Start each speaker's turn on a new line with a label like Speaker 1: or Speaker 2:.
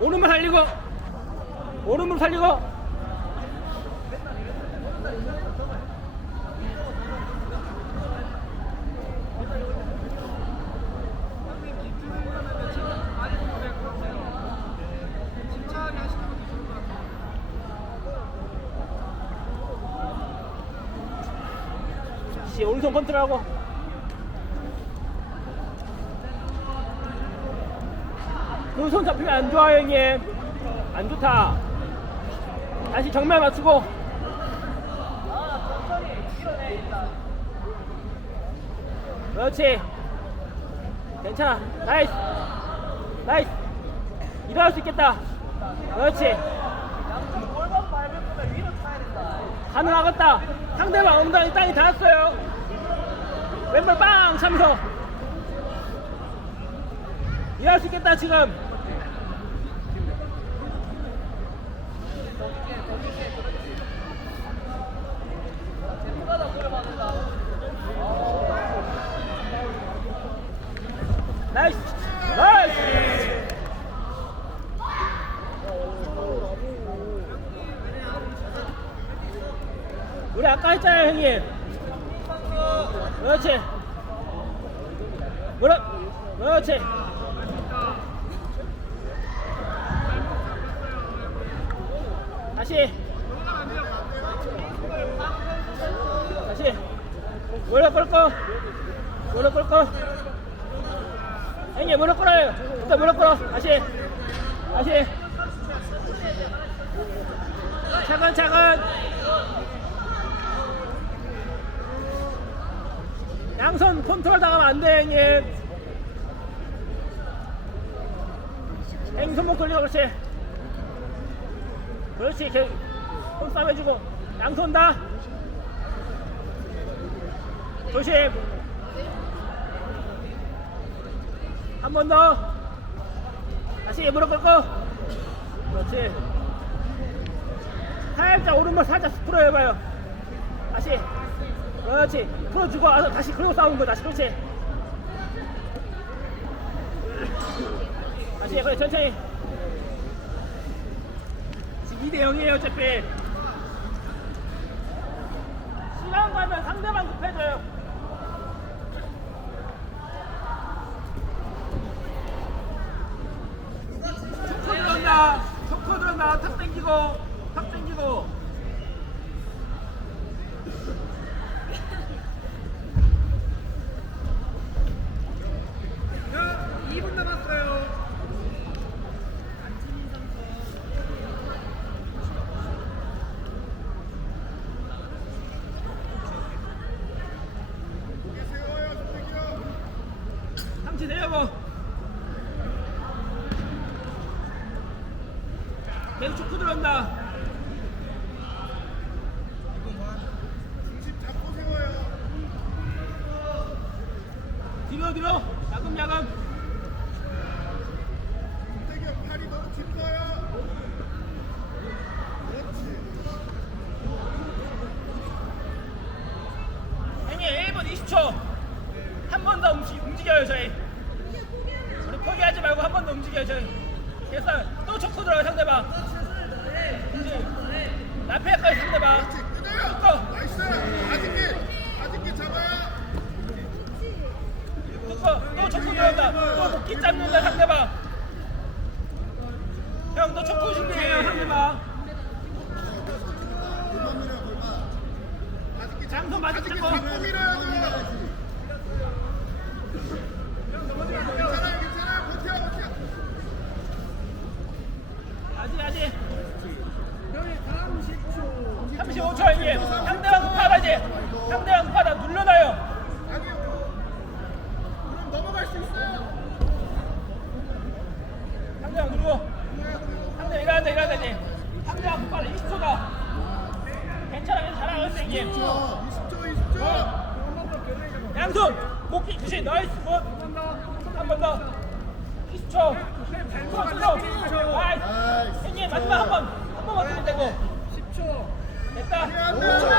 Speaker 1: 오른발 살리고. 오른발 살리고 씨 오른손 컨트롤하고. 그손 잡히면 안 좋아요 형님. 안 좋다. 다시 정면 맞추고. 그렇지. 괜찮아. 나이스. 나이스. 일어날 수 있겠다. 그렇지 가능하겠다. 상대방 엉덩이 땅이 닿았어요. 왼발 빵 차면서. 일할 수 있겠다 지금 나이스 나이스 우리 아까 했잖아요 형님. 그렇지. 무릎 그렇지. 다시. 다시. 무릎 꿇고. 무릎 꿇고. 형님 무릎 꿇어요. 일단 무릎 꿇어. 다시. 다시. 차근차근 양손 컨트롤 당하면 안 돼, 형님. 형님 손목 돌리고, 그렇지. 그렇지, 개, 손싸움 해주고. 양손 다. 조심. 한 번 더. 다시 무릎 꿇고. 그렇지. 살짝 오른발 살짝 스프로 해봐요. 다시. 그렇지. 풀어주고 와서 다시 그리고 싸우는 거 다시 그렇지. 다시 그래 천천히. 지금 2대 0이에요 어차피. 시간 가면 상대방 급해져요. 초코 들어온다. 초코 들어온다. 탁 당기고. 자, 2분 남았어요. 상체 내려고. 계속 축구 들어간다.
Speaker 2: 중심 잡고 세워요.
Speaker 1: 뒤로 뒤로. 야금 야금.
Speaker 2: 대기 팔이 너무 깊어요. 그렇지.
Speaker 1: 형님 1분 20초 한 번 더 움직여요 저희 우리 포기하지 말고 한 번더 저희. 그래서 또 초코 들어요 상대방. 이제 나페까지 상대방
Speaker 2: 그렇지. 끊어요.
Speaker 1: 초코
Speaker 2: 나이스. 아직기. 아직기 잡아요.
Speaker 1: 초코 또 초코 들어온다 또 목기 잡는다 상대방 형 또 초코 준비해요 상대방
Speaker 2: 골만 밀어요, 골만. 아직기
Speaker 1: 장손 맞아
Speaker 2: 아직기
Speaker 1: 잡고
Speaker 2: 잡고 밀어야죠. 괜찮아요, 괜찮아요. 버텨, 버텨.
Speaker 1: 아직 아직 35초 형님 상대방 급하다 이제 상대방 급하다 눌러놔요.
Speaker 2: 그럼 넘어갈 수 있어요.
Speaker 1: 상대방 누르고. 상대 일어난다 일어난다 이제 상대방 급하다 20초다. 괜찮아 괜찮아 잘하고 있어 형님
Speaker 2: 20초, 20초, 20초.
Speaker 1: 양손 목기 그치 나이스 굿한번 더. 20초. 20초. 나이스.
Speaker 2: 나이스.
Speaker 1: 형님 마지막 한번. 한 번만 쓰면 되고 Obrigado.